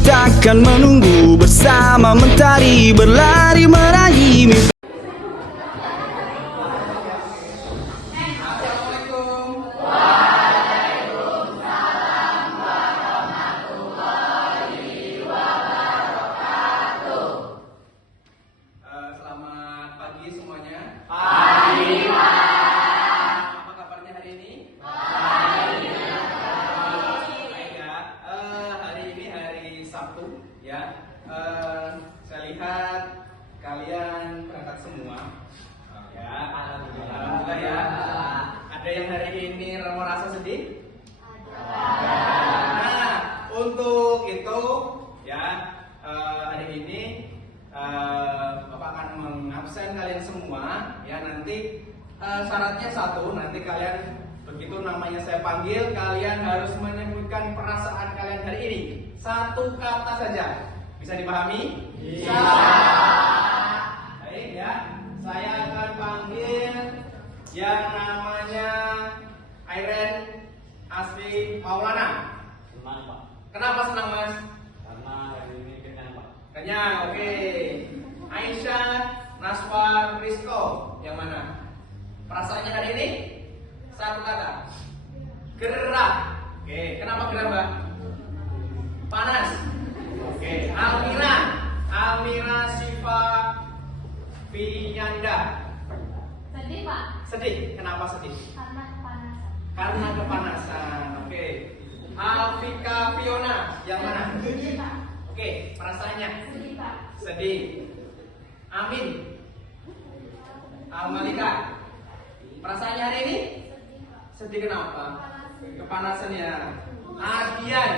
takkan menunggu, bersama mentari berlari meraih mimpi. Selamat pagi semuanya. Pagi, Pak. Apa kabarnya hari ini? Baik. Baik ya. Hari ini hari Sabtu ya. Saya lihat kalian berangkat semua. Ya, alhamdulillah ya. Ada yang hari ini merasa sedih? Ada. Nah, untuk itu ya hari ini Bapak akan mengabsen kalian semua ya. Nanti syaratnya satu, nanti kalian begitu namanya saya panggil, kalian harus menyebutkan perasaan kalian hari ini. Satu kata saja. Bisa dipahami? Bisa. Baik ya. Saya akan panggil yang namanya Airen Asri Maulana. Senang, Pak. Kenapa senang, Mas? Karena hari ini kenyang, Pak. Kenyang, oke. Aisyah Naswa Rizko, yang mana? Perasaannya hari ini? Satu kata. Gerah. Oke, kenapa gerah, Mbak? Panas. Oke, Almira Siva Pinyanda. Sedih, Pak. Sedih. Kenapa sedih? Karena kepanasan. Karena kepanasan. Oke. Alvika Fiona, yang mana? Sedih, Pak. Oke, perasaannya? Sedih, Pak. Sedih. Amin. Almalika, perasaannya hari ini? Sedih kenapa? Kepanasan ya. Ardian,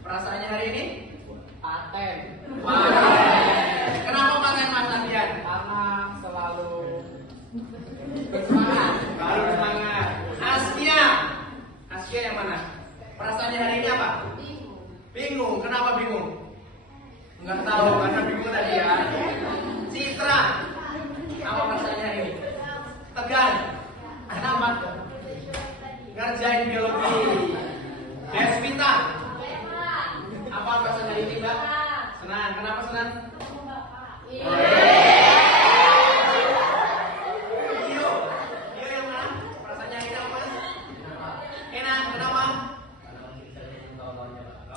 perasaannya hari ini? Paten. Paten. Kenapa paten, Mas Ardian? Karena selalu bersemangat. Baru semangat. Askia yang mana? Perasaannya hari ini apa? Bingung. Kenapa bingung? Enggak tahu, karena bingung tadi ya. Citra, apa perasaannya hari ini? Tegang. Kenapa? Ngerjain biologi. Desvita, apa perasaannya hari ini, Mbak? Senang. Kenapa senang? Gio yang mana? Perasaannya hari ini apa, Mas? Enak. Kenapa?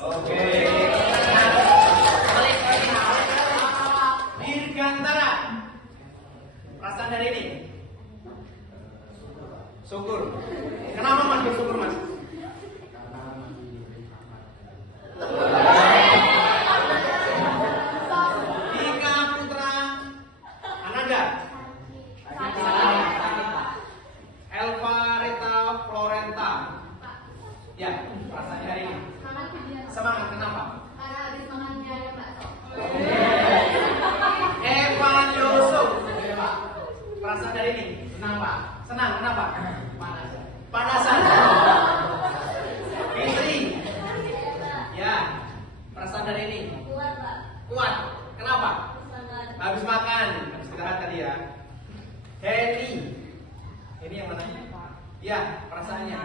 Oke. Dirgantara, perasaan hari ini? Syukur. Kenapa Mas bersyukur, Mas? Dika Putra Ananda, Elva Rita Florenta. Ya, perasaannya hari ini? Semangat. Kenapa? Karena habis makan mie ayam bakso. Evan Yusuf, perasaan hari ini? Senang, Pak. Senang. Kenapa? Panas. Panasan. Fitri, ya, perasaan hari ini? Kuat, Pak. Kuat. Kenapa? Sangat. Habis makan, habis istirahat tadi ya. Henny, ini yang mana? Ya, perasaannya?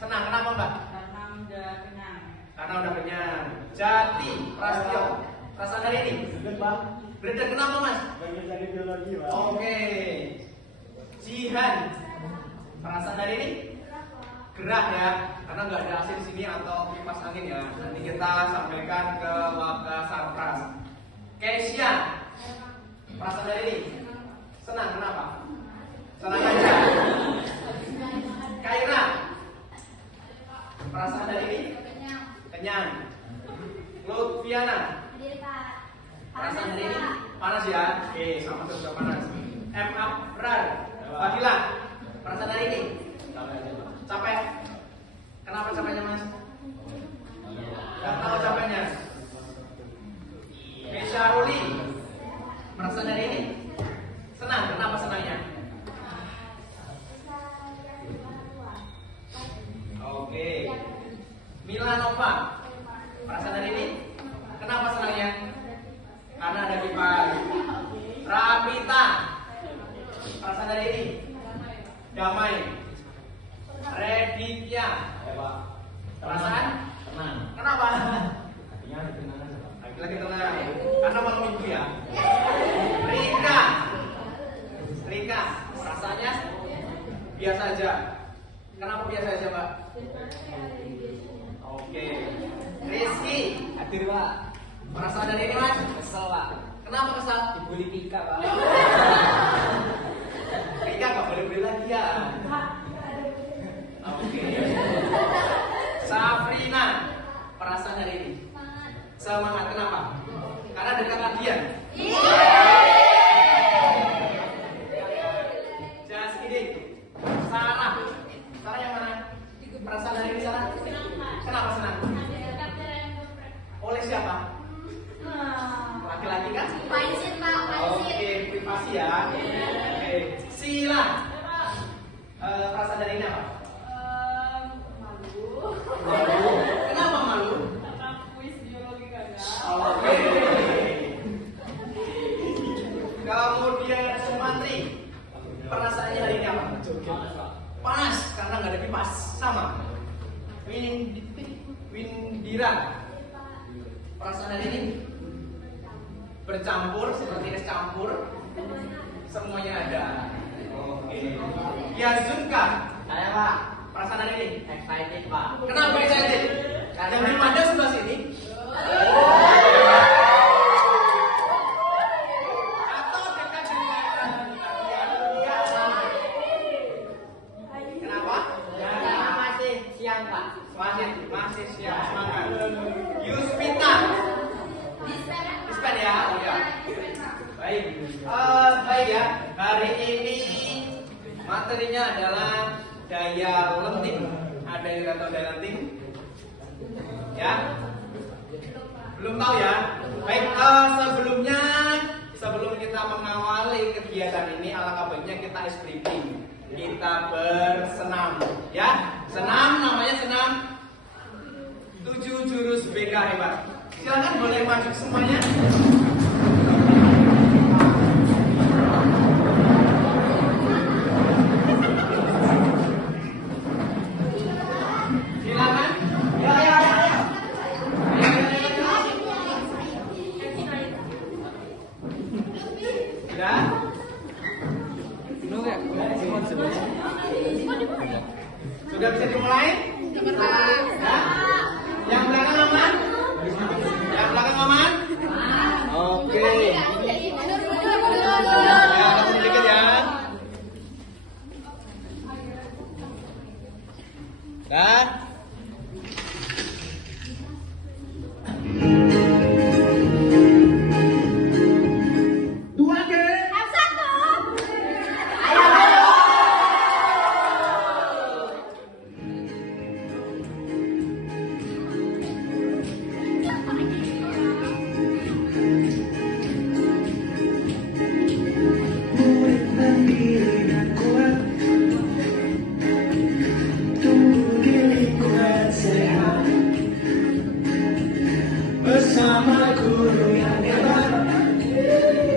Senang. Kenapa, Mbak? Karena udah kenyang. Karena udah kenyang. Jati Prasetyo, perasaan hari ini? Pak. Beda. Kenapa, Mas? Pengen jadi biologi, Pak. Oke. Jihan, perasaan hari ini? Gerah ya, karena nggak ada AC di sini atau kipas angin ya. Nanti kita sampaikan ke Wakasarpras. Kesia, perasaan hari ini? Senang. Kenapa? Senang aja. Kaira, perasaan hari ini? Kenyang. Kenyang. Lutfiana, Sedih, Pak. perasaan hari ini? Panas ya? Oke, sama juga panas. M. Abrar, Fadila, perasaan hari ini? Capek. Kenapa capeknya, Mas? Gak tahu capeknya. Syaruli, perasaan hari ini? Senang. Kenapa senangnya? Oke. Mila Nova, perasaan hari ini? Kenapa senangnya? Karena ada kipas. Rabita, perasaan hari ini? Damai. Reditya, perasaan? Tenang. Kenapa? Hadir Pak. Perasaan dari ini Mas? Kesel Pak. Kenapa kesal? Dibully Tika Pak. Tika nggak boleh beli lagi ya. Oke. Safrina, perasaan hari ini? Semangat. Kenapa? Karena dekat lagi ya. Jasmine, Sarah yang mana? Perasaan hari ini Sarah? Kenapa senang? Oleh siapa? Laki-laki kan? Pansit Pak, pansit. Oke, privasi ya. Oke, Sila. Perasaan dari ini apa? Malu. Kenapa malu? Oke. Kemudian Sumantri. Perasaannya hari ini apa? Panas karena nggak ada kipas. Sama. Windira. Perasaan hari ini bercampur seperti es campur. Semuanya ada. Oke. Yazunka. Saya Pak. Perasaan hari ini? Excited Pak. Kenapa excited? Yang belum ada sebelah sini. Atau dekat dengan kenapa? Ya masih siang Pak. Masih siap semangat. Yuspita. Dispen ya. Oh ya. Baik. Baik ya. Hari ini materinya adalah daya lenting. Ada yang nggak tahu daya lenting? Ya? Belum tahu ya? Baik, sebelum kita mengawali kegiatan ini, alangkah baiknya kita ice breathing. Kita bersenam, ya? Senam, namanya senam 7 jurus BK hebat. Silakan boleh maju semuanya. Silakan. Sudah bisa dimulai? Ya? Yang belakang aman? Yang belakang aman? Oke. Ya, langsung sedikit ya. Dah. Bersama guru yang hebat,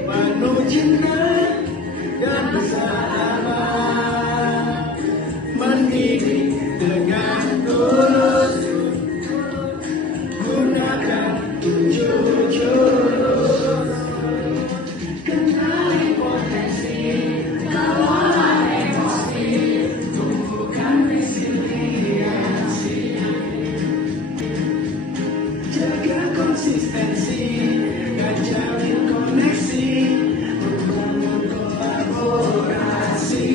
penuh cinta dan bersahabat, mendidik dengan tulus, gunakan 7 jurus, kenali potensi, kelola emosi, tumbuhkan resiliensi, jaga konsistensi dan jalin koneksi, membangun kolaborasi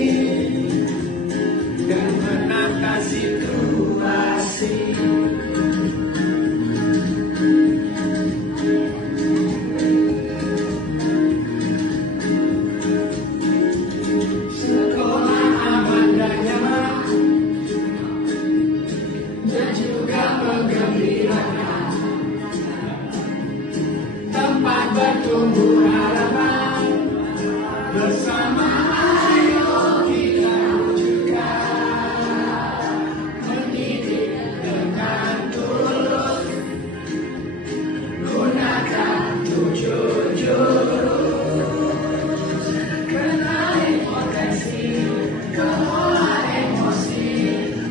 dan menata situasi. Sekolah aman dan nyaman dan juga menggembirakan, tempat bertumbuh harapan, bersama ayo kita wujudkan, mendidik dengan tulus, gunakan 7 jurus, kenali potensi, kelola emosi,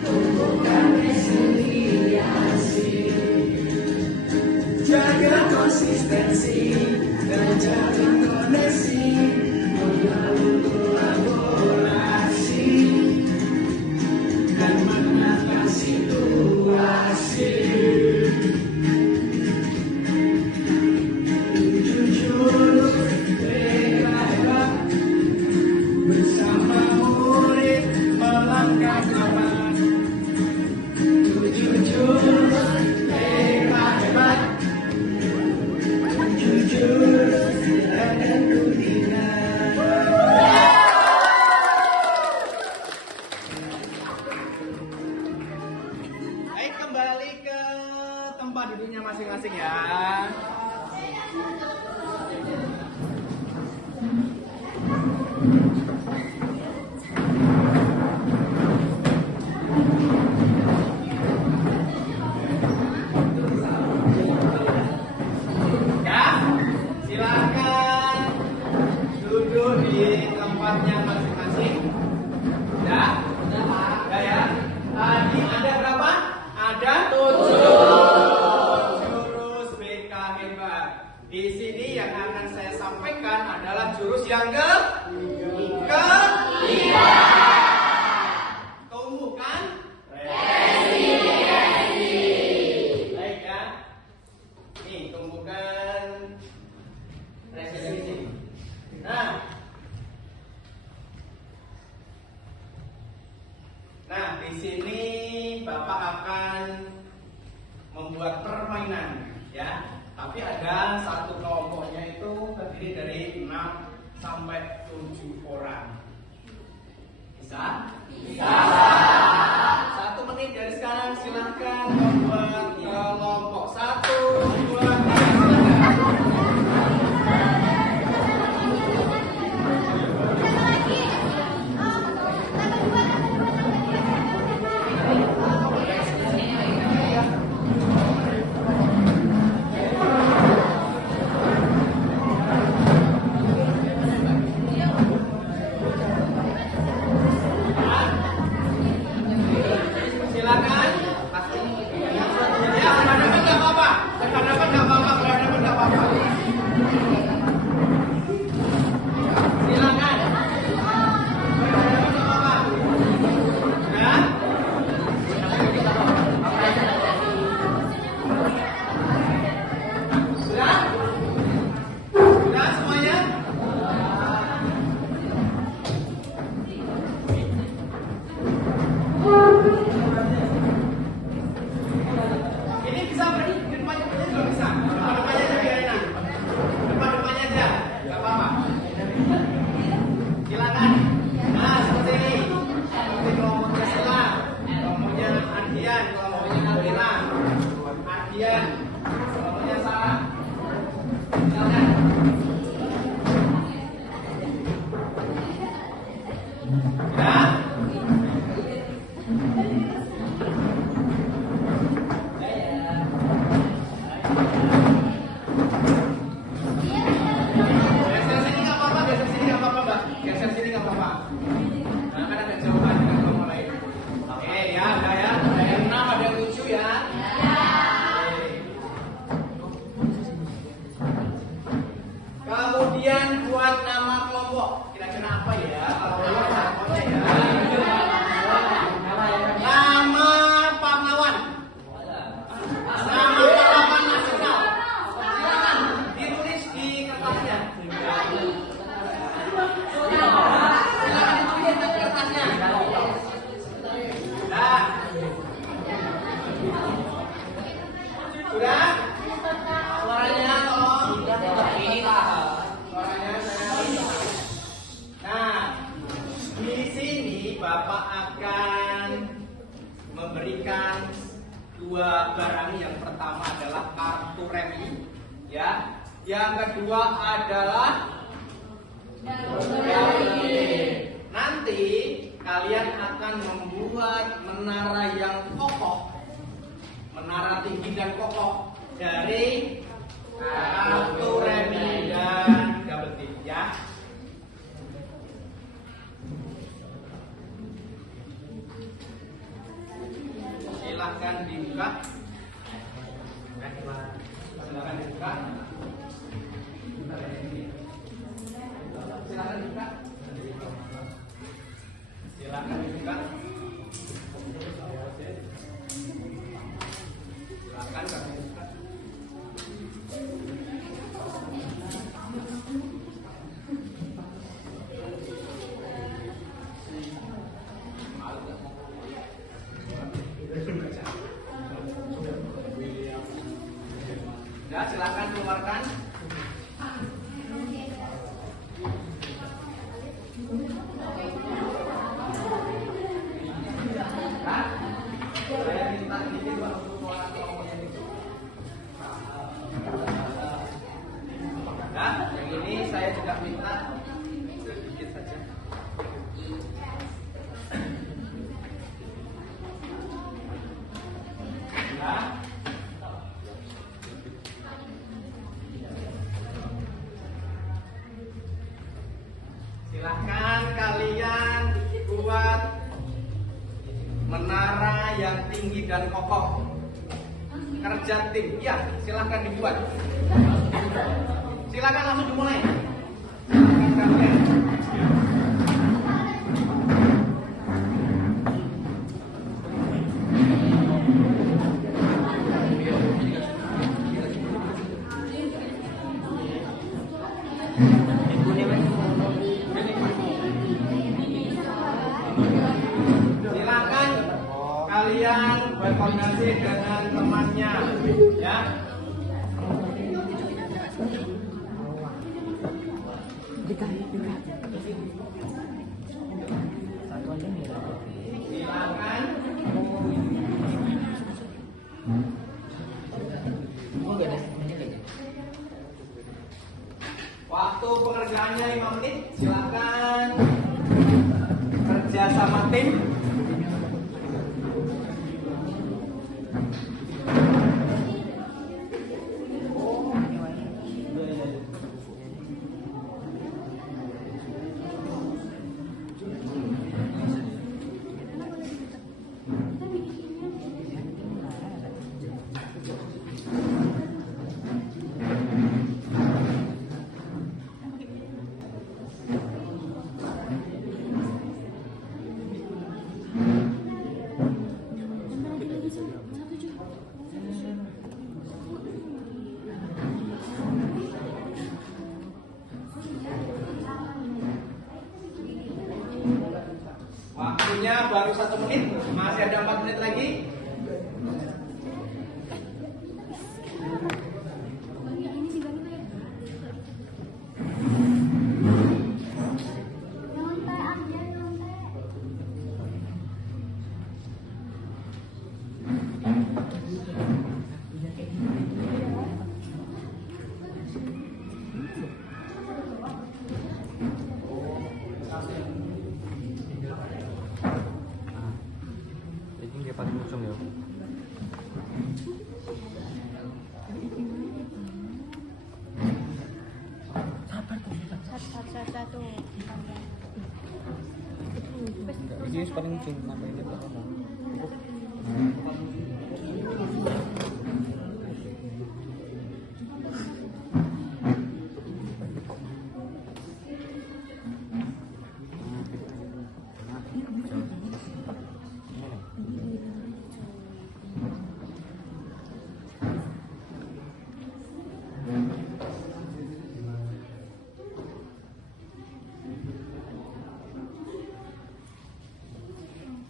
tumbuhkan resiliensi, jaga konsistensi dan jalin koneksi, membangun kolaborasi dan menata situasi. Ya. Ya, silakan duduk di tempatnya masing-masing. Ya, ya. Tadi ada berapa? Ada 7 jurus BK hebat. Di sini yang akan saya sampaikan adalah jurus yang ketiga. Tumbuhkan resiliensi. Baik ya. Nih, tumbuhkan resiliensi. Nah, di sini Bapak akan membuat permainan, ya. Tapi ada satu kelompoknya itu terdiri dari 6 sampai 7 orang. Bisa? Bisa. 1 menit dari sekarang silahkan membuat kelompok 1, 2, 3. Silakan. Ya, berhadapan nggak apa-apa. Berhadapan nggak apa-apa. Berhadapan nggak apa-apa. Silakan. Berhadapan nggak apa-apa. Ya. Sudah? Sudah semuanya? Ini bisa depannya juga bisa. Depannya aja biar enak. Depannya aja, nggak apa-apa. Silakan. Nah, seperti ini. Seperti kelompoknya Sela, kelompoknya Adian, kelompoknya Nabila, Adian, kelompoknya Sarah. Silakan. Ya. Geser sini nggak apa-apa, geser sini nggak apa-apa, Mbak. Geser sini nggak apa-apa. Nah, kan ada jauhan dengan kelompok lain. Oke, ya, ada ya. Ada yang 6, ada yang 7 ya. Oke. Kemudian buat nama kelompok. Kira-kira apa ya? Kalau kelompoknya ya. Nama pahlawan. Nama pahlawan nasional. Silakan ditulis di kertasnya. Silakan ditulis di kertasnya. Nah. Sudah? Suaranya tolong. Suaranya saya. Nah, di sini Bapak akan memberikan 2 barang. Yang pertama adalah kartu remi, ya. Yang kedua adalah nanti kalian akan membuat menara yang kokoh, menara tinggi dan kokoh dari kartu remi dan double tip, ya. Silahkan dibuka. Silahkan dibuka. Silahkan dibuka. Silahkan dibuka. Silahkan kami buka. Ya, silakan keluarkan. Saya minta sedikit waktu keluar kelompoknya itu. dan kokoh. Kerja tim. Ya, silahkan dibuat. Silakan langsung dimulai. Silakan kalian berkoordinasi dengan temannya, ya. Silakan. Waktu pengerjaannya 5 menit. Silakan kerja sama tim. Waktunya baru 1 menit, masih ada 4 menit lagi. Ini paling ujung ya. Satu. Ini paling ujung sampai ini pertama.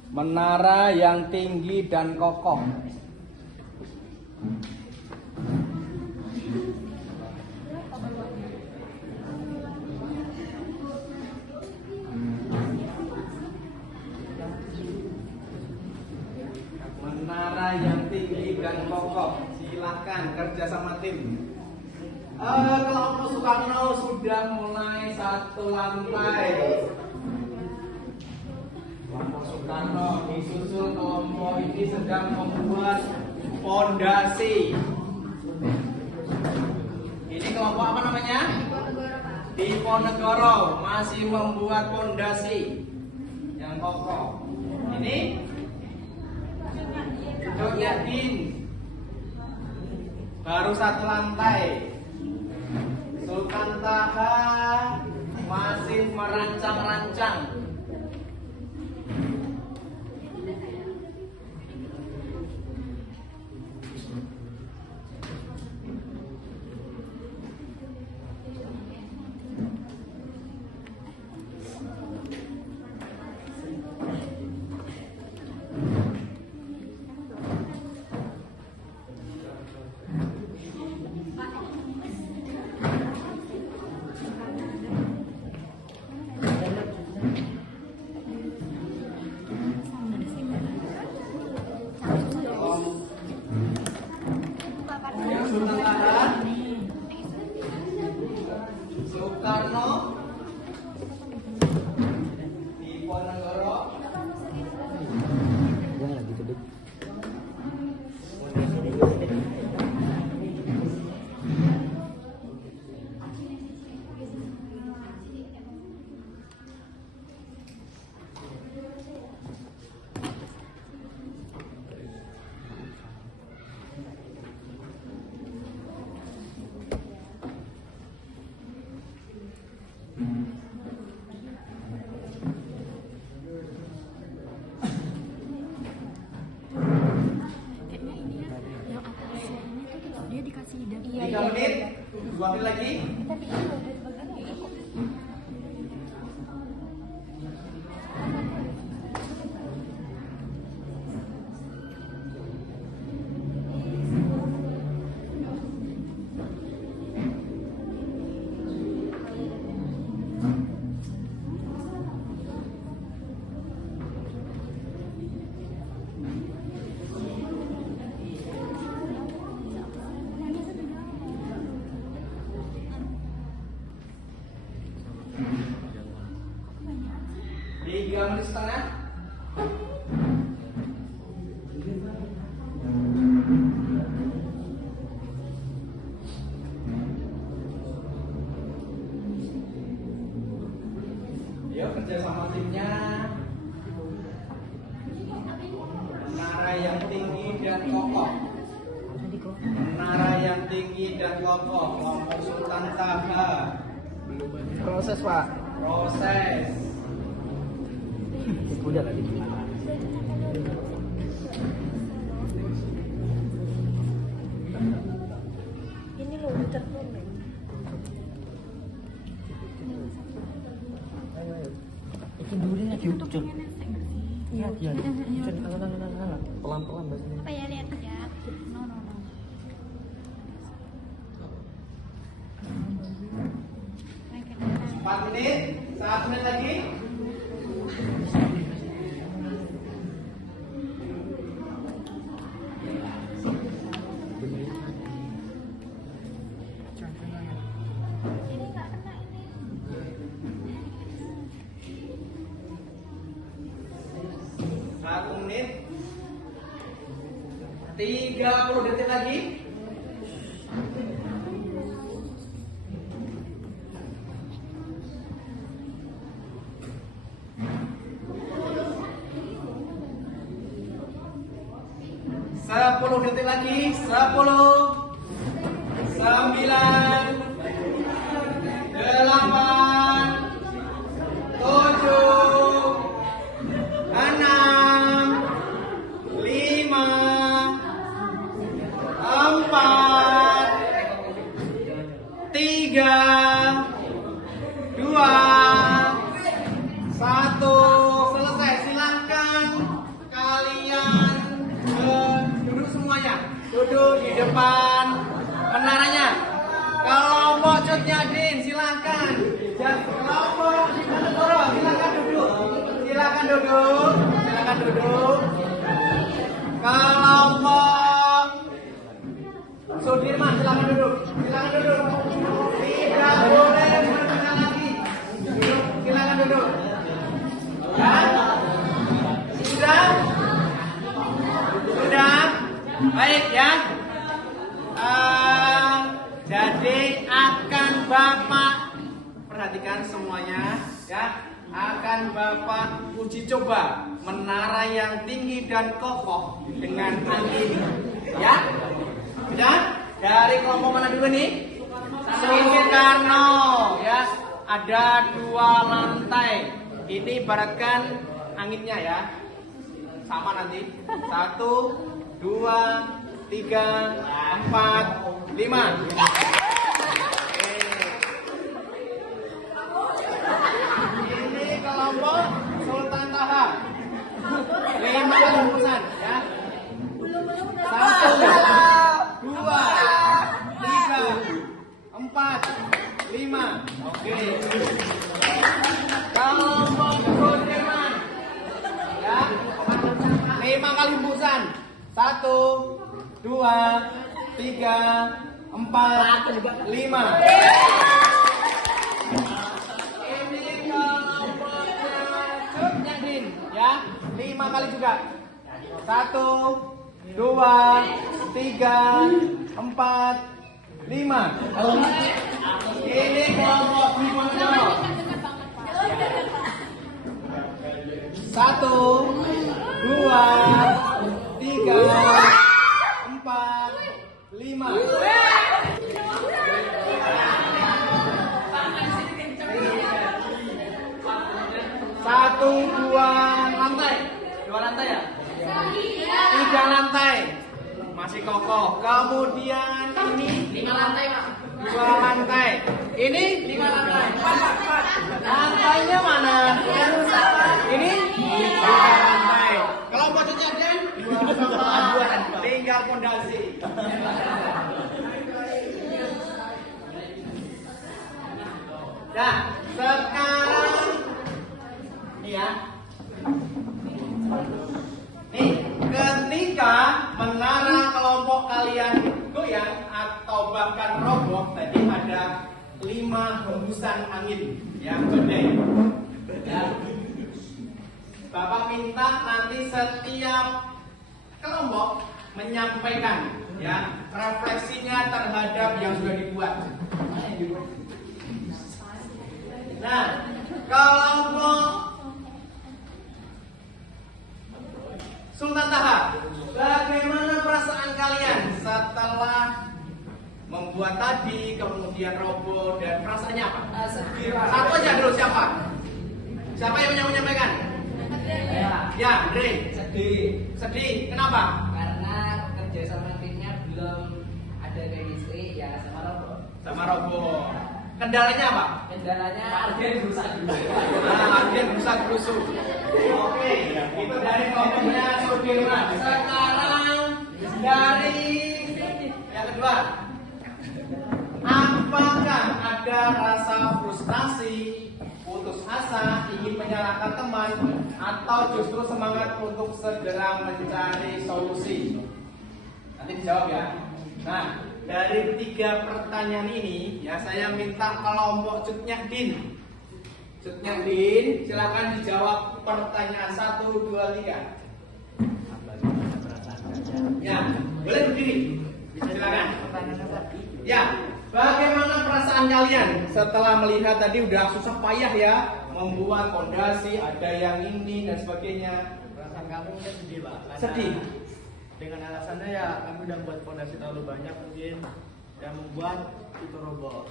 Menara yang tinggi dan kokoh. Menara yang tinggi dan kokoh. Silakan kerja sama tim. Kelompok Soekarno sudah mulai 1 lantai. Kelompok Soekarno disusul kelompok ini sedang membuat pondasi. Ini kelompok apa namanya? Diponegoro masih membuat pondasi yang kokoh. Ini Yadin baru 1 lantai. Sultan Taha masih merancang-rancang. 3 menit, 2 menit lagi. Tiga menit setengah. Yuk kerja sama timnya. Menara yang tinggi dan kokoh. Menara yang tinggi dan kokoh. Kelompok Sultan Taha. Proses, Pak. Proses. Udah tadi. Ini loh tertulis. Itu durinya diucul. Iya, iya. Pelan-pelan bahasanya. Apa ya, lihat ya. No. 4 menit, 1 menit lagi. Ini nggak kena ini. Satu menit, 30 detik lagi. Sepuluh detik lagi. 10, 9, 8, 7, 6, 5, 4, 3, 2, 1. Selesai. Silakan kalian duduk semuanya. Duduk di depan menaranya. Kelompok Cutnyadin silakan. Kelompok Diponegoro silakan duduk. Silakan duduk. Silakan duduk. Kelompok Sudirman silakan duduk. Silakan duduk. Tidak boleh berbicara lagi. Duduk. Silakan duduk. Ya? Sudah? Sudah? Baik ya. Jadi akan Bapak perhatikan semuanya ya. Akan Bapak uji coba menara yang tinggi dan kokoh dengan angin ya. Sudah? Dari kelompok mana dulu nih? Soekarno ya. Ada 2 lantai. Ini ibaratkan anginnya ya. Sama nanti. 1, 2, 3, 4, 5. Ini kelompok Sultan Taha. 5 bungkusan ya. 1, 2, 3, 4, 5. Oke. Kelompok Sudirman ya. 5 kali bungkusan. 1, 2, 3, 4, 5. Ini kelompoknya Cutnyadin ya. 5 kali juga. 1, 2, 3, 4, 5. Ini kelompok Diponegoro. 1, 2, 3, 4, 5. 1, 2 lantai. 2 lantai ya? 3 lantai. Masih kokoh. Kemudian ini lantai, Pak. 2 lantai. Ini 5 lantai. 4. Lantainya mana? Ini 3 lantai. Kelompok cutnya Den? 2. Tinggal fondasi. Nah, sekarang ini ya. Nih, ketika menara kelompok kalian goyang atau bahkan roboh, tadi ada 5 hembusan angin yang badai. Ya. Bapak minta nanti setiap kelompok menyampaikan ya refleksinya terhadap yang sudah dibuat. Nah, kelompok Sultan Taha, bagaimana perasaan kalian setelah membuat tadi, kemudian roboh, dan perasaannya apa? Sedih, Pak. Satu aja dulu, siapa? Siapa yang mau menyampaikan? Ya, Dre. Sedih. Sedih, kenapa? Karena kerja sama timnya belum ada chemistry ya sama robot. Sama roboh. Kendalanya apa? Kendalanya agen rusak dulu. Nah, agen rusak rusuk. Oke, itu dari kelompoknya Sudirman. Sekarang dari yang kedua, apakah ada rasa frustasi, putus asa, ingin menyalahkan teman, atau justru semangat untuk segera mencari solusi? Nanti dijawab ya. Nah, dari 3 pertanyaan ini, ya saya minta kelompok Cutnya Din. Cutnya Din, silakan dijawab pertanyaan 1, 2, 3. Ya, boleh berdiri. Silakan. Ya, bagaimana perasaan kalian setelah melihat tadi udah susah payah ya membuat fondasi, ada yang ini dan sebagainya. Perasaan kamu mungkin sedih, Pak. Karena Sedih. Dengan alasannya ya kami udah buat fondasi terlalu banyak mungkin yang membuat itu roboh.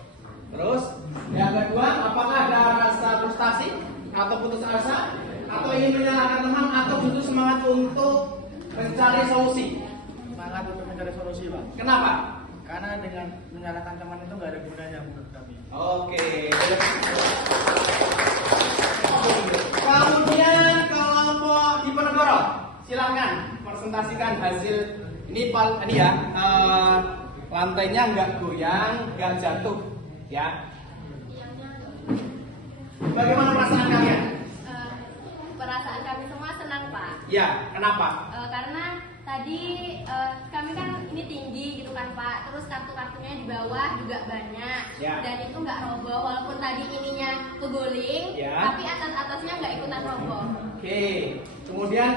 Terus yang kedua, apakah ada rasa frustasi atau putus asa atau ingin menyalahkan teman atau justru semangat untuk mencari solusi? Semangat untuk mencari solusi, Pak. Kenapa? Karena dengan menyalahkan teman itu nggak ada gunanya menurut kami. Oke. Kemudian kelompok Diponegoro, silakan presentasikan hasil ini ya. Lantainya nggak goyang, nggak jatuh, ya. Bagaimana perasaan kalian? Perasaan kami semua senang, Pak. Ya, kenapa? Karena tadi kami kan ini tinggi gitu kan, Pak. Terus kartu-kartunya di bawah juga banyak. Ya. Dan itu nggak roboh walaupun tadi ininya keguling, Ya. tapi atas-atasnya nggak ikutan roboh. Oke. Kemudian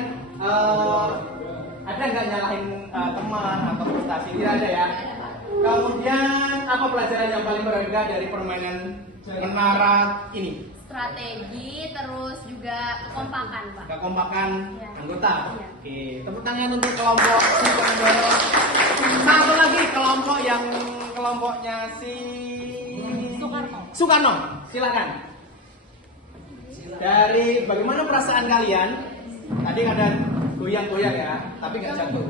ada nggak nyalahin teman atau frustasi? Tidak ada ya. Nggak ada, Pak. Kemudian apa pelajaran yang paling berharga dari permainan menara ini? Strategi, terus juga kekompakan, Pak. Kekompakan Ya. anggota. Ya. Oke, tepuk tangan untuk kelompok Diponegoro. Satu lagi kelompoknya si Soekarno. Silakan. Dari bagaimana perasaan kalian? Tadi ada goyang-goyang ya, tapi nggak jatuh.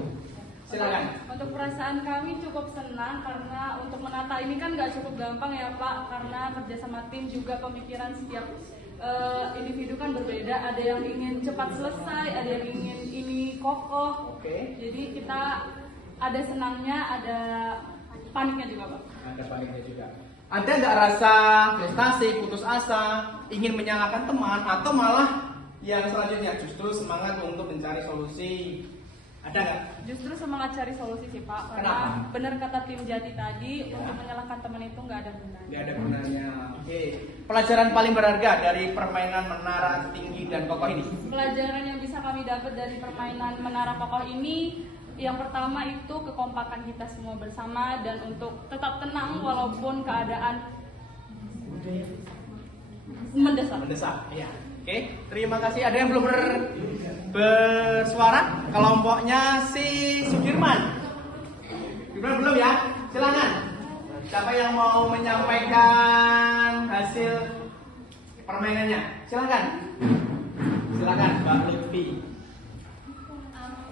Silakan. Untuk perasaan kami cukup senang karena untuk menata ini kan nggak cukup gampang ya Pak, karena kerjasama tim juga pemikiran setiap individu kan berbeda. Ada yang ingin cepat selesai, ada yang ingin ini kokoh. Oke. Jadi kita ada senangnya, ada paniknya juga Pak. Ada paniknya juga. Ada nggak rasa frustasi, putus asa, ingin menyalahkan teman, atau malah yang selanjutnya justru semangat untuk mencari solusi? Ada nggak? Justru semangat cari solusi sih Pak, Kenapa? karena benar kata tim Jati tadi, untuk menyalahkan teman itu nggak ada gunanya. Nggak ada gunanya. Oke. Pelajaran paling berharga dari permainan menara tinggi dan kokoh ini? Pelajaran yang bisa kami dapat dari permainan menara kokoh ini, yang pertama itu kekompakan kita semua bersama dan untuk tetap tenang walaupun keadaan mendesak. Mendesak. Iya. Oke. Terima kasih. Ada yang belum bersuara? Kelompoknya si Sudirman. Belum ya? Silakan. Siapa yang mau menyampaikan hasil permainannya? Silakan. Silakan, Mbak Lutfi.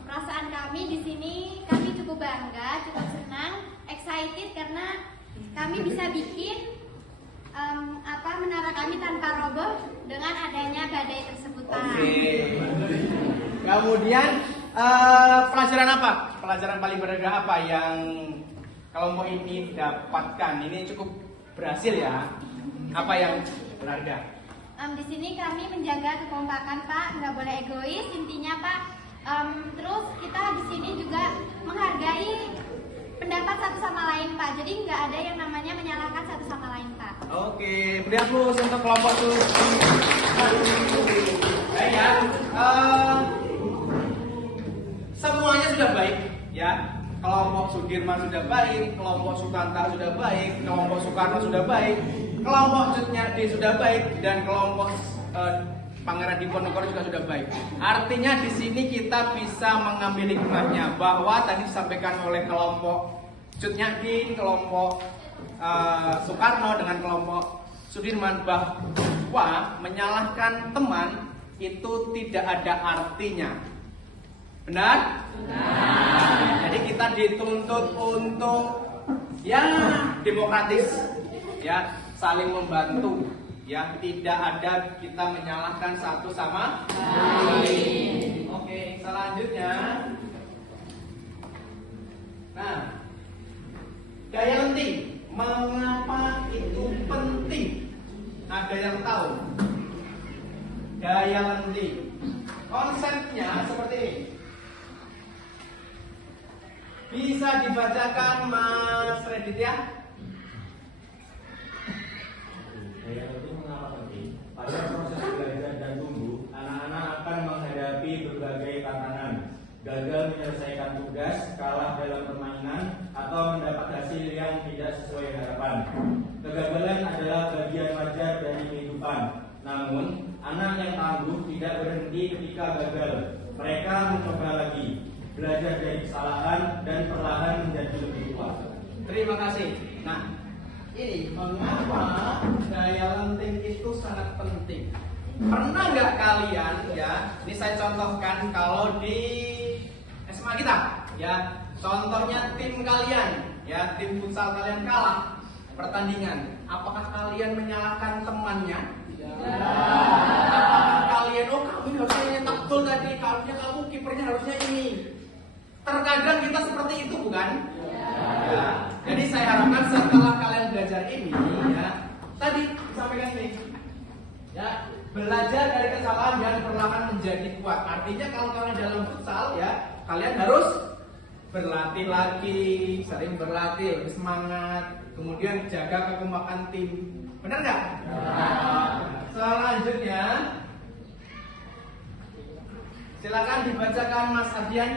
Perasaan kami di sini, kami cukup bangga, cukup senang, excited excited karena kami bisa bikin menara kami tanpa roboh dengan adanya badai tersebut, Pak. Oke. Kemudian pelajaran apa? Pelajaran paling berharga apa yang kelompok ini dapatkan? Ini cukup berhasil ya. Apa yang berharga? Di sini kami menjaga kekompakan, Pak, nggak boleh egois intinya, Pak. Terus kita di sini juga menghargai pendapat satu sama lain, Pak. Jadi nggak ada yang namanya menyalahkan satu sama lain, Pak. Oke, beri aplaus untuk kelompok Sudirman. Baik ya, semuanya sudah baik ya. Kelompok Sudirman sudah baik, kelompok Sukanta sudah baik, kelompok Soekarno sudah baik, kelompok Cutnyadi sudah baik, dan kelompok Pangeran Diponegoro juga sudah baik. Artinya di sini kita bisa mengambil hikmahnya bahwa tadi disampaikan oleh kelompok Cutnyadi, kelompok Soekarno dengan kelompok Sudirman bahwa menyalahkan teman itu tidak ada artinya. Benar? Benar. Jadi kita dituntut untuk ya demokratis, ya saling membantu. Ya, tidak ada kita menyalahkan satu sama lain. Oke, selanjutnya. Nah, daya lenting. Mengapa itu penting? Ada yang tahu? Daya lenting. Konsepnya seperti ini. Bisa dibacakan Mas Reditya? Daya lenting mengapa penting? Pada proses belajar dan tumbuh, anak-anak akan menghadapi berbagai tantangan. Gagal menyelesaikan tugas, kalah dalam permainan, atau mendapat hasil yang tidak sesuai harapan. Kegagalan adalah bagian wajar dari kehidupan. Namun, anak yang tangguh tidak berhenti ketika gagal. Mereka mencoba lagi, belajar dari kesalahan, dan perlahan menjadi lebih kuat. Terima kasih. Nah, ini mengapa daya lenting itu sangat penting. Pernah nggak kalian ya? Ini saya contohkan kalau di SMA kita, ya. Contohnya tim kalian, ya, tim futsal kalian kalah pertandingan. Apakah kalian menyalahkan temannya? Apakah kalian, oh kamu harusnya nyetak gol tadi, kamu kipernya harusnya ini. Terkadang kita seperti itu, bukan? Ya. Jadi saya harapkan setelah kalian belajar ini, ya, tadi sampaikan ini, ya, belajar dari kesalahan dan perlahan menjadi kuat. Artinya kalau kalian dalam futsal, ya, kalian harus berlatih lagi, sering berlatih, lebih semangat, kemudian jaga kekompakan tim. Benar nggak? Selanjutnya, silakan dibacakan Mas Ardian.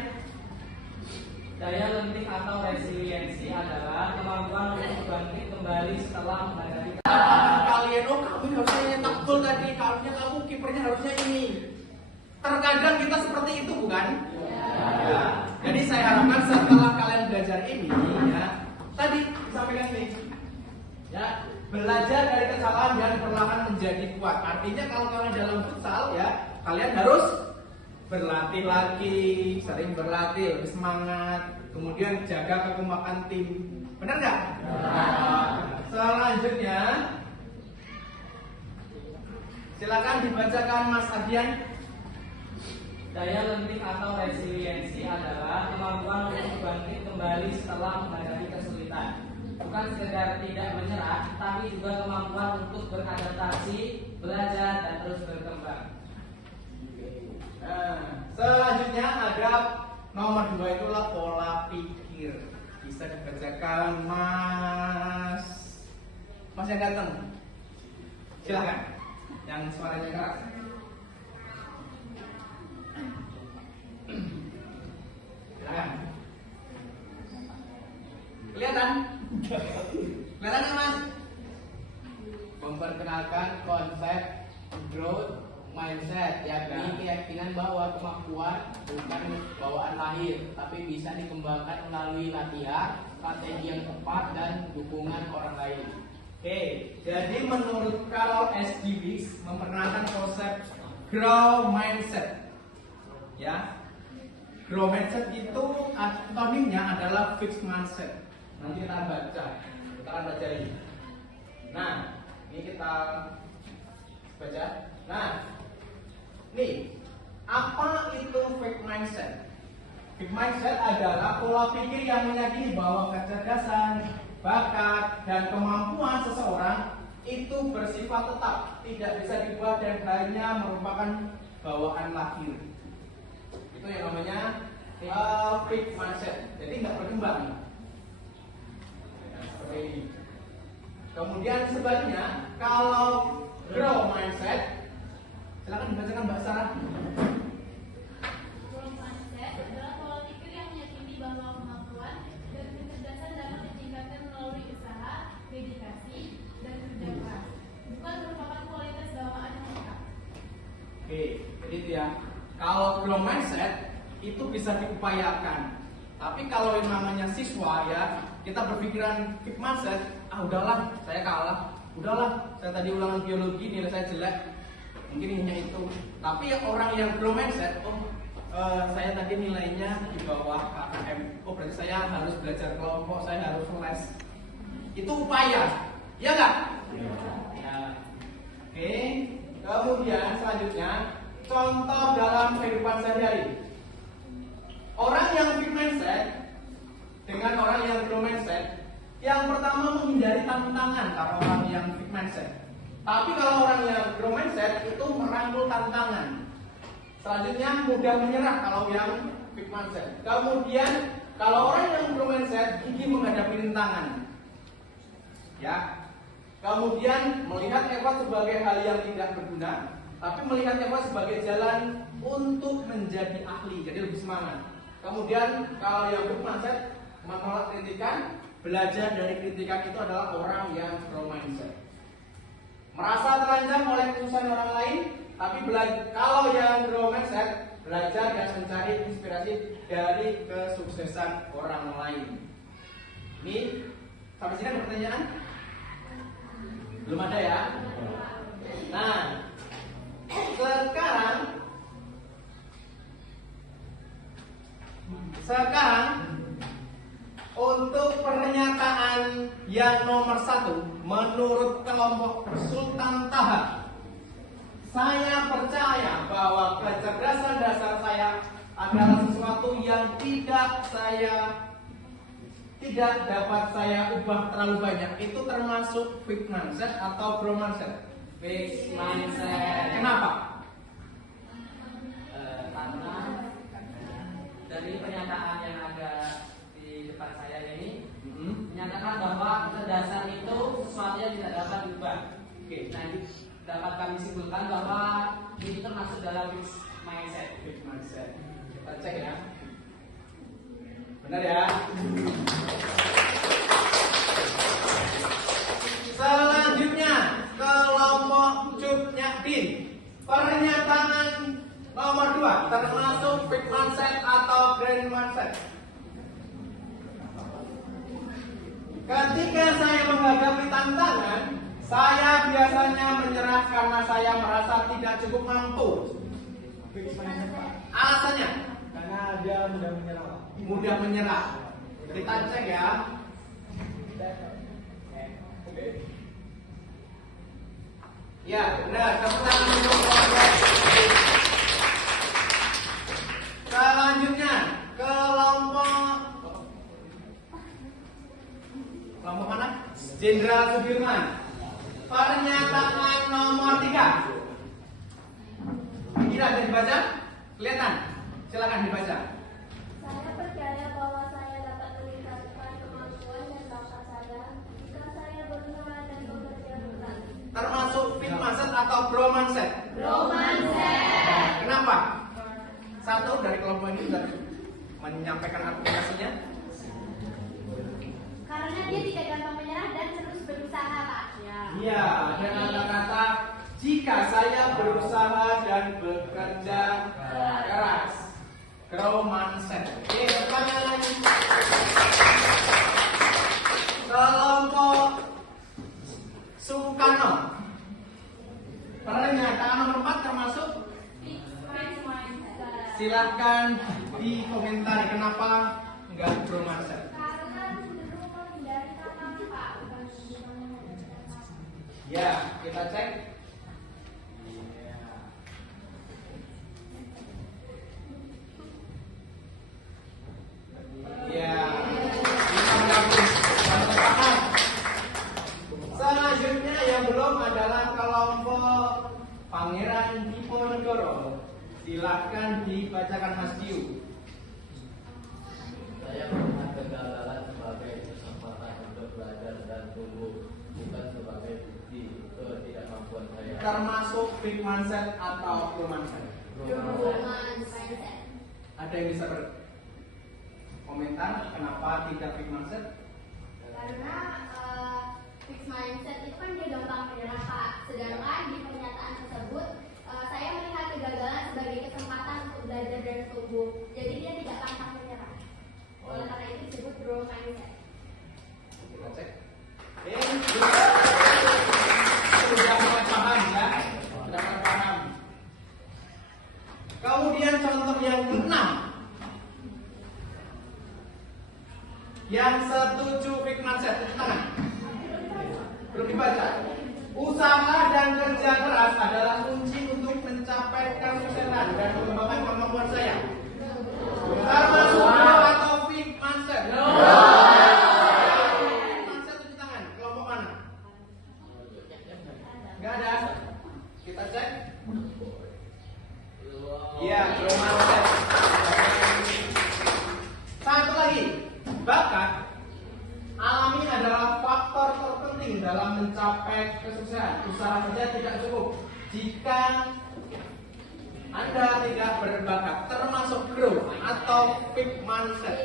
Daya lenting atau resiliensi adalah kemampuan untuk bangkit kembali setelah menghadapi Kalian, oh kamu harusnya nyetak gol tadi, kamu kipernya harusnya ini. Terkadang kita seperti itu, bukan? Ya. Jadi saya harapkan setelah kalian belajar ini, ya, tadi sampaikan ini, ya, belajar dari kesalahan dan perlahan menjadi kuat. Artinya kalau kalian dalam futsal, ya, kalian harus berlatih lagi, sering berlatih, lebih semangat, kemudian jaga kekompakan tim. Benar nggak? Selanjutnya, silakan dibacakan Mas Ardian. Daya lenting atau resiliensi adalah kemampuan untuk bangkit kembali setelah menghadapi kesulitan. Bukan sekedar tidak menyerah, tapi juga kemampuan untuk beradaptasi, belajar, dan terus berkembang. Nah, selanjutnya ada nomor 2, itulah pola pikir. Bisa dibacakan Mas yang ganteng. Silakan. Yang suaranya keras. Silakan. Kelihatan? Kelihatan nggak, Mas? Memperkenalkan konsep growth mindset, yakni keyakinan bahwa kemampuan bukan bawaan lahir, tapi bisa dikembangkan melalui latihan, strategi yang tepat, dan dukungan orang lain. Oke, jadi menurut Carol S. Dweck memperkenalkan konsep growth mindset. Ya, growth mindset itu antonimnya adalah fixed mindset. Nanti kita akan baca ini. Nah, ini kita baca. Nah, nih, apa itu fixed mindset? Fixed mindset adalah pola pikir yang meyakini bahwa kecerdasan, bakat, dan kemampuan seseorang itu bersifat tetap, tidak bisa diubah dan hanya merupakan bawaan lahir. Itu yang namanya fixed mindset. Jadi nggak berkembang. Seperti ini. Kemudian sebaliknya, kalau growth mindset, silakan dibacakan Mbak Sarah. Growth mindset adalah pola pikir yang meyakini bahwa kemampuan dan kecerdasan dapat ditingkatkan melalui usaha, dedikasi, dan kerja keras, bukan merupakan kualitas bawaan yang tetap. Oke, jadi itu ya. Kalau growth mindset itu bisa diupayakan. Tapi kalau yang namanya siswa ya, kita berpikiran fixed mindset, udahlah, saya kalah. Udahlah, saya tadi ulangan biologi nilai saya jelek. Mungkin hanya itu. Tapi orang yang growth mindset, saya tadi nilainya di bawah KKM. Berarti saya harus belajar kelompok, saya harus les. Itu upaya, ya nggak? Ya. Oke. Kemudian selanjutnya, contoh dalam kehidupan sehari-hari. Orang yang fixed mindset dengan orang yang growth mindset, yang pertama menghindari tantangan kalau orang yang fixed mindset. Tapi kalau orang yang growth mindset itu merangkul tantangan. Selanjutnya mudah menyerah kalau yang fixed mindset. Kemudian kalau orang yang growth mindset gigih menghadapi rintangan. Ya. Kemudian melihat effort sebagai hal yang tidak berguna, tapi melihat effort sebagai jalan untuk menjadi ahli, jadi lebih semangat. Kemudian kalau yang fixed mindset menolak kritikan, belajar dari kritikan itu adalah orang yang growth mindset. Merasa terancam oleh keputusan orang lain, tapi kalau yang growth mindset belajar dan mencari inspirasi dari kesuksesan orang lain. Ini sampai sini ada pertanyaan? Belum ada ya? Nah, sekarang untuk pernyataan yang nomor 1 menurut kelompok Sultan Taha, saya percaya bahwa kecerdasan dasar saya adalah sesuatu yang tidak dapat saya ubah terlalu banyak. Itu termasuk fixed mindset atau growth mindset? Fixed mindset. Kenapa? Karena dari pernyataan yang ada di depan saya ini menyatakan bahwa kecerdasan itu sesuatu yang tidak dapat diubah. Oke. Nah, dapat kami simpulkan bahwa ini termasuk dalam fixed mindset. Fixed mindset. Kita cek ya. Benar ya? Selanjutnya kelompok Cut Nyakdin. Pernyataan nomor 2 termasuk fixed mindset atau growth mindset. Ketika saya menghadapi tantangan, saya biasanya menyerah karena saya merasa tidak cukup mampu. Alasannya? Karena dia mudah menyerah. Mudah menyerah. Kita cek ya. Ya, benar. Tepuk tangan untuk kelompok. Selanjutnya, kelompok mana? Jenderal Sudirman. Pernyataan nomor 3. Tidak ada dibaca? Kelihatan? Silakan dibaca. Saya percaya bahwa saya dapat meningkatkan kemampuan dan bakat saya jika saya berusaha dan bekerja keras. Termasuk fixed mindset atau growth mindset? Growth mindset. Kenapa? Satu dari kelompok ini sudah menyampaikan argumentasinya. Karena dia tidak gampang menyerah dan terus berusaha, Pak. Iya, dengan kata-kata jika saya berusaha dan bekerja keras. Growth mindset. Oke, pertanyaan kelompok Soekarno. Pernyataan nomor 4 termasuk? Silahkan dikomentari kenapa enggak growth mindset. Karena cenderung Ya, kita cek. Ya, selanjutnya yang belum adalah kelompok Pangeran Diponegoro. Silakan dibacakan Mas Diu. Saya melihat kegagalan sebagai kesempatan untuk belajar dan tumbuh, bukan sebagai bukti ketidakmampuan saya. Termasuk big mindset atau grow mindset? Ada yang bisa berkomentar kenapa tidak big mindset? Karena fixed mindset itu kan dia gampang menyerah Pak. Sedangkan di pernyataan tersebut saya melihat kegagalan sebagai kesempatan untuk belajar dan tumbuh. Jadi dia tidak pantang menyerah. Oleh karena itu disebut growth mindset. Kita cek. Sudah mulai paham ya? Sudah mulai paham. Kemudian contoh yang ke-6. Yang setuju fixed mindset, tepuk tangan. Belum dibaca. Usaha dan kerja keras adalah kunci untuk mencapai kesuksesan dan mengembangkan kemampuan saya. Termasuk atau fixed mindset. Mindset tepuk tangan. Kelompok mana? Enggak ada. Kita cek. Iya, grow mindset. Satu lagi. Bakat alami adalah faktor terpenting dalam mencapai kesuksesan. Usaha saja tidak cukup jika Anda tidak berbakat, termasuk growth atau fixed mindset.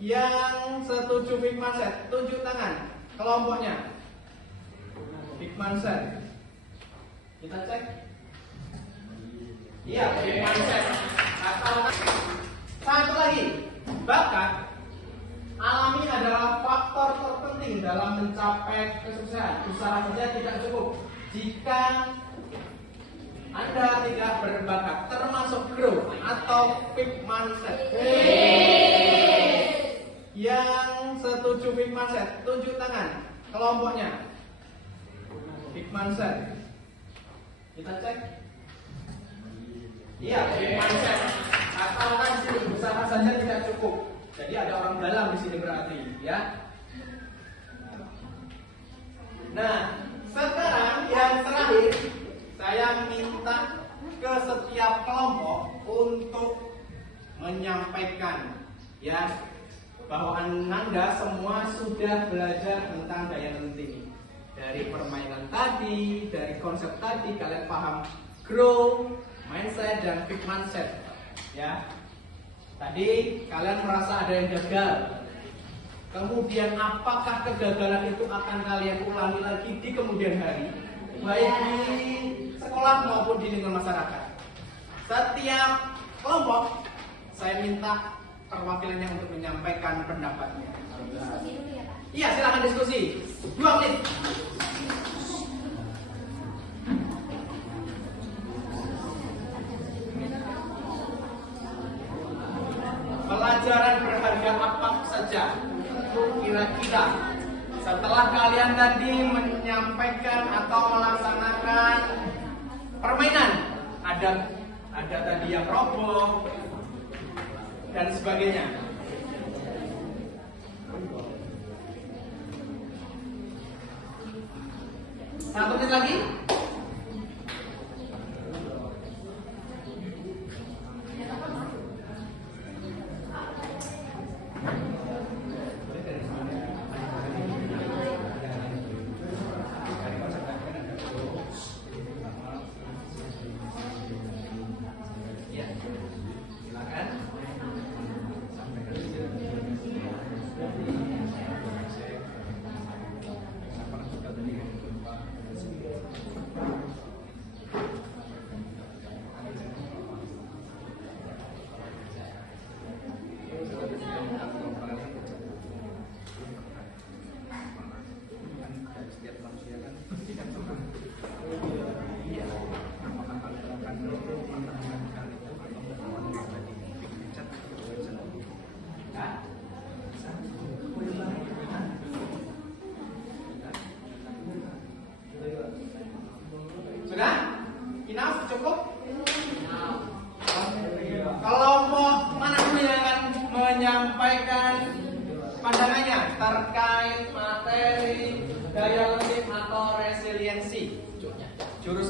Yang setuju fixed mindset, tunjuk tangan. Kelompoknya fixed mindset. Kita cek. Iya, fixed mindset. Satu lagi, bakat alami adalah faktor terpenting dalam mencapai kesuksesan. Usaha saja tidak cukup jika Anda tidak berbakat, termasuk growth atau fixed mindset. Yang setuju fixed mindset, tunjuk tangan. Kelompoknya fixed mindset. Kita cek. Iya, fixed mindset. Asalkan sini usaha saja tidak cukup. Jadi ada orang dalam di sini berarti, ya. Nah, sekarang yang terakhir saya minta ke setiap kelompok untuk menyampaikan, ya, bahwa Anda semua sudah belajar tentang daya lenting. Dari permainan tadi, dari konsep tadi kalian paham grow, mindset dan fixed mindset. Ya, tadi kalian merasa ada yang gagal. Kemudian apakah kegagalan itu akan kalian ulangi lagi di kemudian hari, baik di sekolah maupun di lingkungan masyarakat? Setiap kelompok saya minta perwakilannya untuk menyampaikan pendapatnya. Diskusi dulu ya Pak. Iya, silakan diskusi. 2 menit. Pelajaran berharga apa saja kira-kira setelah kalian tadi menyampaikan atau melaksanakan permainan, ada tadi yang roboh dan sebagainya. Satu menit lagi.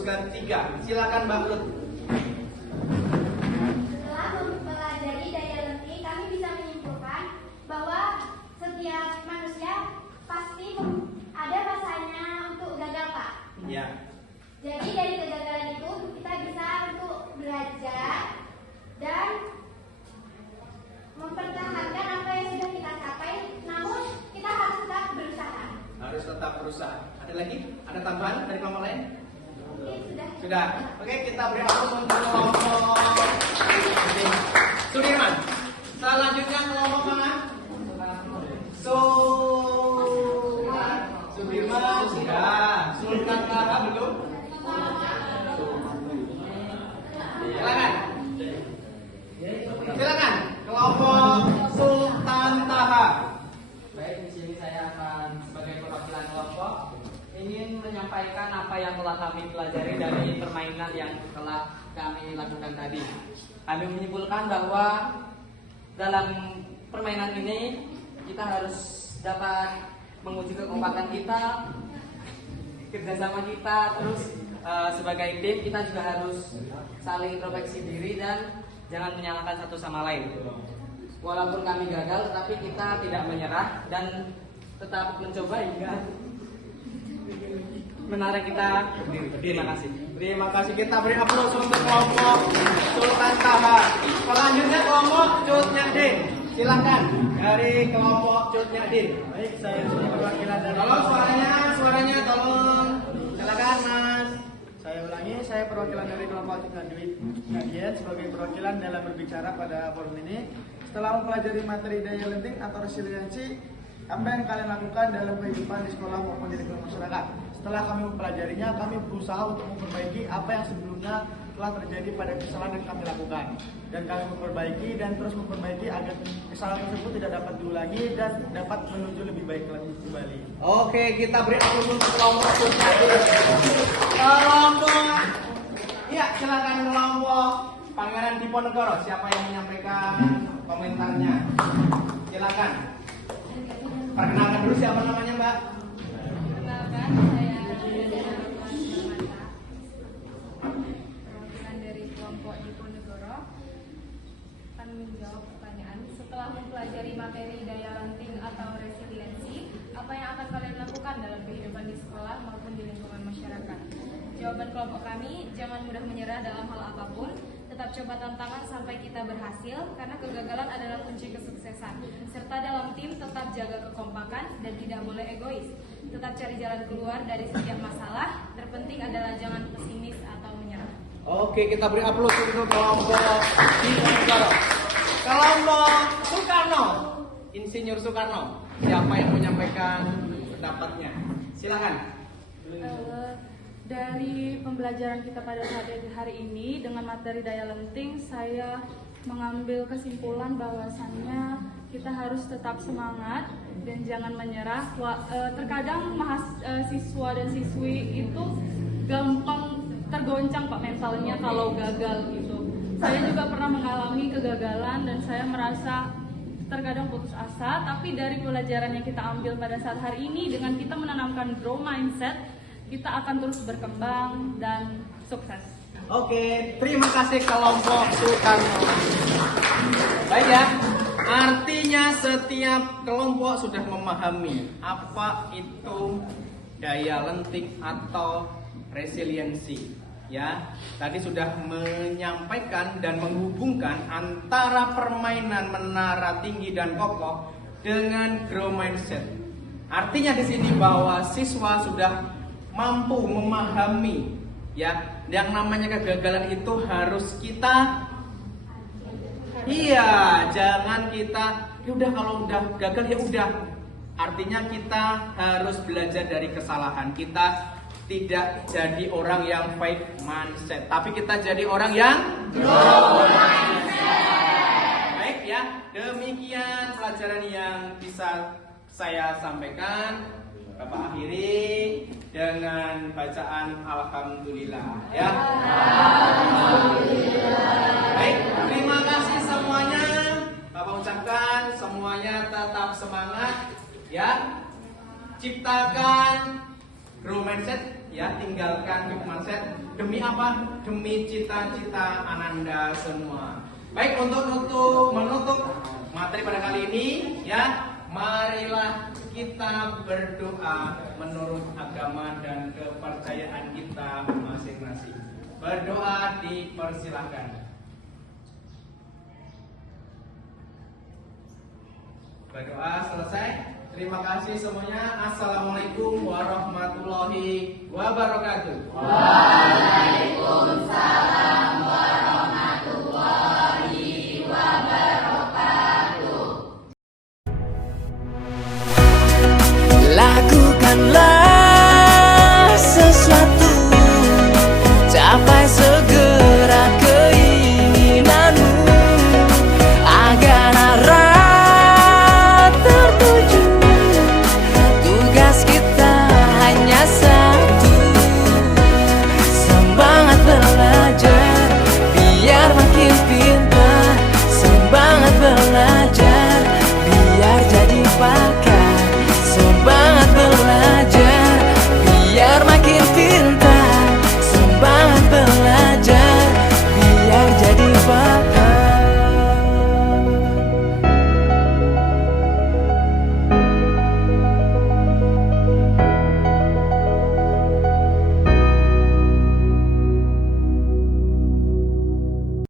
ketiga. Silakan Mbak Ruth. Setelah mempelajari daya lenting, kami bisa menyimpulkan bahwa setiap manusia pasti ada masanya untuk gagal, Pak. Ya. Jadi dari kegagalan itu kita bisa untuk belajar dan mempertahankan apa yang sudah kita capai. Namun kita harus tetap berusaha. Harus tetap berusaha. Ada lagi? Ada tambahan dari kelompok lain? Mungkin sudah. Sudah. Oke, kita beri aplaus untuk kelompok Sudirman. Selanjutnya kelompok mana? Sudirman sudah. Sultan Taha belum? Silakan. Silakan. Kelompok Sultan Taha. Baik, di sini saya akan sebagai perwakilan kelompok ingin menyampaikan apa yang telah kami pelajari dari permainan yang telah kami lakukan tadi. Kami menyimpulkan bahwa dalam permainan ini kita harus dapat menguji kekompakan kita, kerjasama kita, terus sebagai tim kita juga harus saling introspeksi diri dan jangan menyalahkan satu sama lain. Walaupun kami gagal, tetapi kita tidak menyerah dan tetap mencoba hingga menarik kita berdiri. Terima kasih. Terima kasih, kita beri aplaus untuk kelompok Sultan Taha. Selanjutnya kelompok Cut Nyadin. Silakan dari kelompok Cut Nyadin. Baik, saya perwakilan dari. Tolong suaranya tolong. Silakan Mas. Saya ulangi, saya perwakilan dari kelompok Cut Nyadin sebagai perwakilan dalam berbicara pada forum ini. Setelah mempelajari materi daya lenting atau resiliensi, apa yang kalian lakukan dalam kehidupan di sekolah maupun di lingkungan masyarakat? Setelah kami mempelajarinya, kami berusaha untuk memperbaiki apa yang sebelumnya telah terjadi pada kesalahan yang kami lakukan. Dan kami memperbaiki dan terus memperbaiki agar kesalahan tersebut tidak dapat diulangi dan dapat menuju lebih baik lagi kembali. Oke, kita beri aplaus untuk kelompok Cut Nyadin. Kelompok, iya silakan kelompok Pangeran Diponegoro. Siapa yang menyampaikan komentarnya? Silakan. Perkenalkan dulu siapa namanya Mbak? Perkenalkan, saya perwakilan dari kelompok Diponegoro akan menjawab pertanyaan. Setelah mempelajari materi daya lenting atau resiliensi, apa yang akan kalian lakukan dalam kehidupan di sekolah maupun di lingkungan masyarakat? Jawaban kelompok kami, jangan mudah menyerah dalam hal apapun. Tetap coba tantangan sampai kita berhasil, karena kegagalan adalah kunci kesuksesan. Serta dalam tim tetap jaga kekompakan dan tidak boleh egois. Tetap cari jalan keluar dari setiap masalah. Terpenting adalah jangan pesimis atau menyerah. Oke, kita beri aplaus untuk kelompok Diponegoro. Kelompok Soekarno, Insinyur Soekarno. Siapa yang menyampaikan pendapatnya? Silakan. Dari pembelajaran kita pada saat hari ini dengan materi daya lenting, saya mengambil kesimpulan bahwasannya kita harus tetap semangat dan jangan menyerah. Terkadang siswa dan siswi itu gampang tergoncang Pak mentalnya kalau gagal gitu. Saya juga pernah mengalami kegagalan dan saya merasa terkadang putus asa, tapi dari pelajaran yang kita ambil pada saat hari ini dengan kita menanamkan grow mindset, kita akan terus berkembang dan sukses. Oke, terima kasih kelompok Soekarno. Baik ya, artinya setiap kelompok sudah memahami apa itu daya lenting atau resiliensi. Ya, tadi sudah menyampaikan dan menghubungkan antara permainan menara tinggi dan kokoh dengan grow mindset. Artinya di sini bahwa siswa sudah mampu memahami ya, yang namanya kegagalan itu harus kita jangan kita udah kalau udah gagal ya udah. Artinya kita harus belajar dari kesalahan. Kita tidak jadi orang yang fake mindset, tapi kita jadi orang yang grow mindset. Baik ya, demikian pelajaran yang bisa saya sampaikan. Bapak akhiri dengan bacaan Alhamdulillah ya. Alhamdulillah. Baik, terima kasih semuanya. Bapak ucapkan semuanya tetap semangat ya. Ciptakan Grow mindset, ya, tinggalkan fixed mindset. Demi apa? Demi cita-cita Ananda semua. Baik, untuk menutup materi pada kali ini, ya, marilah kita berdoa menurut agama dan kepercayaan kita masing-masing. Berdoa dipersilahkan. Berdoa selesai. Terima kasih semuanya. Assalamualaikum warahmatullahi wabarakatuh. Waalaikumsalam warahmatullahi wabarakatuh. Lakukanlah